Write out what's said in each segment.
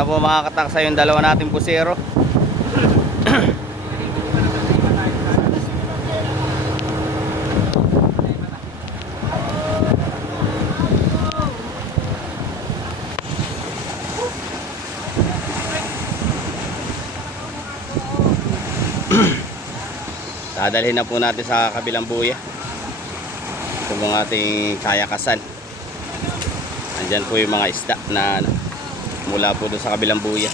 Sana po makakataksa yung dalawa nating busero. Dadalhin na po natin sa kabilang buya. Ito po ang ating kayakasan. Andyan po yung mga isda na mula po doon sa kabilang buya.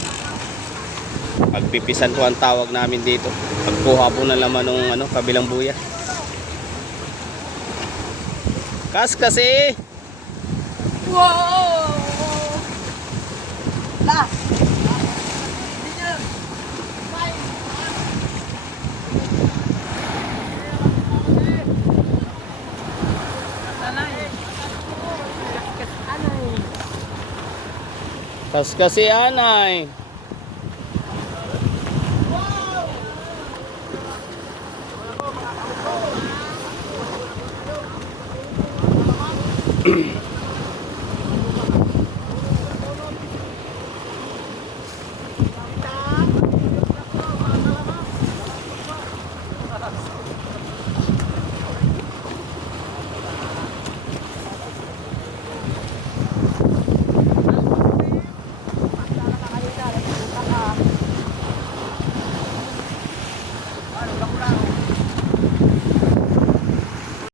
Pagpipisan po ang tawag namin dito. Pagkuha po na laman ng kabilang buya. Kasi Wow! La! kasi anay.